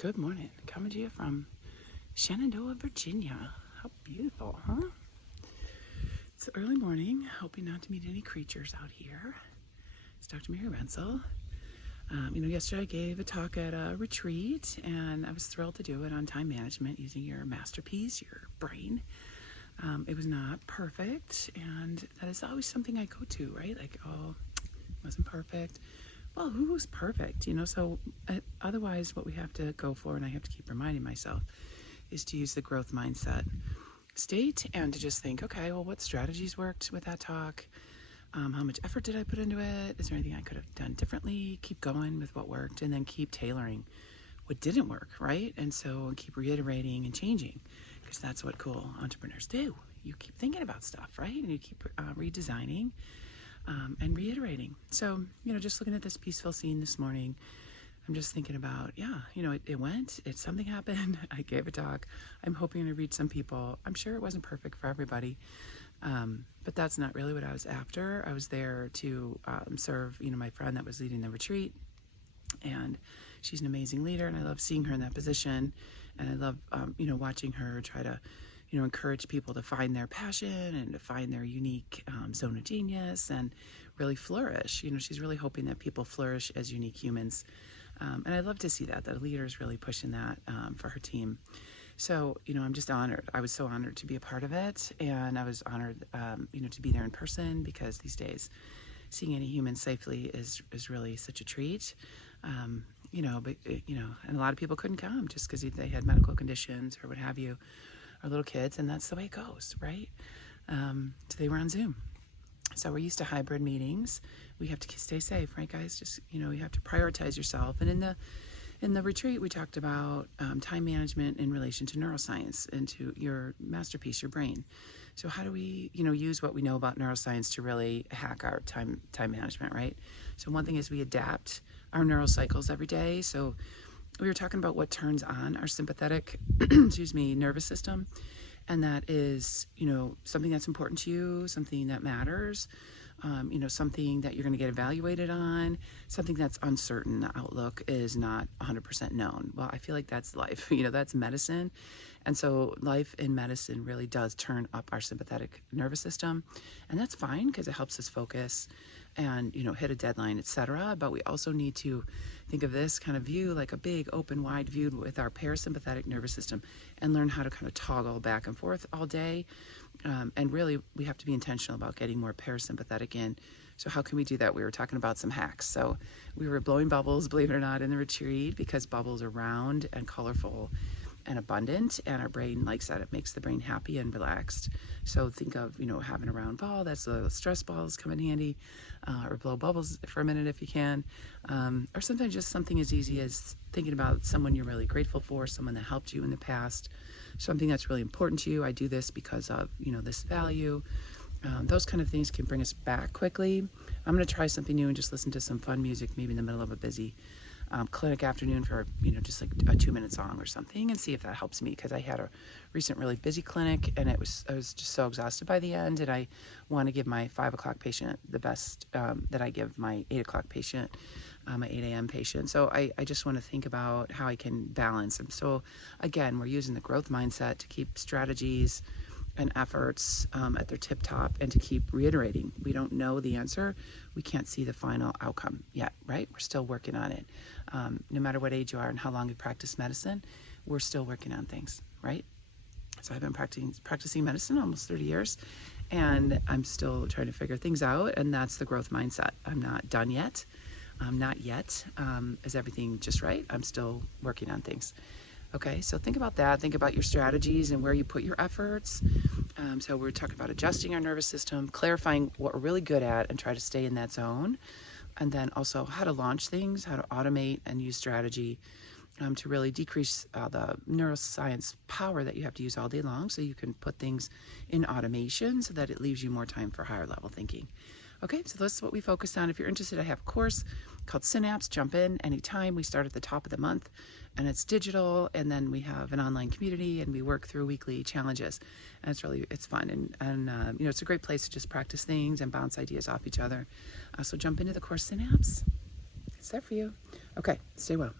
Good morning. Coming to you from Shenandoah, Virginia. How beautiful, huh? It's early morning, hoping not to meet any creatures out here. It's Dr.MaryRensel. Yesterday I gave a talk at a retreat, and I was thrilled to do it on time management using your masterpiece, your brain. It was not perfect, and that is always something I go to, right? Like, oh, it wasn't perfect. Well, who's perfect? Otherwise what we have to go for, and I have to keep reminding myself, is to use the growth mindset state and to just think, okay, well, what strategies worked with that talk? How much effort did I put into it? Is there anything I could have done differently? Keep going with what worked, and then keep tailoring what didn't work, right? And so keep reiterating and changing, because that's what cool entrepreneurs do. You keep thinking about stuff, right? And you keep redesigning and reiterating. So, just looking at this peaceful scene this morning, I'm just thinking about, something happened. I gave a talk. I'm hoping to reach some people. I'm sure it wasn't perfect for everybody. But that's not really what I was after. I was there to serve, my friend that was leading the retreat. And she's an amazing leader, and I love seeing her in that position. And I love, watching her try to, encourage people to find their passion and to find their unique zone of genius and really flourish. She's really hoping that people flourish as unique humans. And I love to see that a leader is really pushing that for her team. So, I'm just honored. I was so honored to be a part of it. And I was honored, to be there in person, because these days seeing any human safely is really such a treat. And a lot of people couldn't come just because they had medical conditions or what have you, or little kids, and that's the way it goes, right? So they were on Zoom. So we're used to hybrid meetings. We have to stay safe, right, guys? Just, you have to prioritize yourself. And in the retreat, we talked about time management in relation to neuroscience and to your masterpiece, your brain. So how do we, use what we know about neuroscience to really hack our time management, right? So one thing is we adapt our neural cycles every day. So we were talking about what turns on our sympathetic, nervous system. And that is, something that's important to you, something that matters, something that you're going to get evaluated on, something that's uncertain. The outlook is not 100% known. Well, I feel like that's life, that's medicine. And so life in medicine really does turn up our sympathetic nervous system. And that's fine, because it helps us focus and, hit a deadline, etc. But we also need to think of this kind of view like a big, open, wide view with our parasympathetic nervous system, and learn how to kind of toggle back and forth all day. And really, we have to be intentional about getting more parasympathetic in. So how can we do that? We were talking about some hacks. So we were blowing bubbles, believe it or not, in the retreat, because bubbles are round and colorful and abundant, and our brain likes that. It makes the brain happy and relaxed. So think of, having a round ball. That's the stress balls come in handy, or blow bubbles for a minute if you can. Or sometimes just something as easy as thinking about someone you're really grateful for, someone that helped you in the past, something that's really important to you. I do this because of, this value. Those kind of things can bring us back quickly. I'm going to try something new and just listen to some fun music, maybe in the middle of a busy clinic afternoon for, just like a 2-minute song or something, and see if that helps me, because I had a recent really busy clinic, and I was just so exhausted by the end, and I want to give my 5 o'clock patient the best that I give my 8 o'clock patient, my 8 a.m. patient. So I just want to think about how I can balance them. So again, we're using the growth mindset to keep strategies and efforts at their tip top, and to keep reiterating. We don't know the answer. We can't see the final outcome yet, right? We're still working on it. No matter what age you are and how long you practice medicine, we're still working on things, right? So I've been practicing medicine almost 30 years, and I'm still trying to figure things out, and that's the growth mindset. I'm not done yet. Not yet. Is everything just right? I'm still working on things. Okay, so think about that. Think about your strategies and where you put your efforts. So we're talking about adjusting our nervous system, clarifying what we're really good at, and try to stay in that zone. And then also how to launch things, how to automate and use strategy to really decrease the neuroscience power that you have to use all day long, so you can put things in automation so that it leaves you more time for higher level thinking. Okay, so that's what we focus on. If you're interested, I have a course called Synapse. Jump in anytime. We start at the top of the month, and it's digital, and then we have an online community, and we work through weekly challenges, and it's fun, and it's a great place to just practice things and bounce ideas off each other. So jump into the course Synapse. It's there for you. Okay, stay well.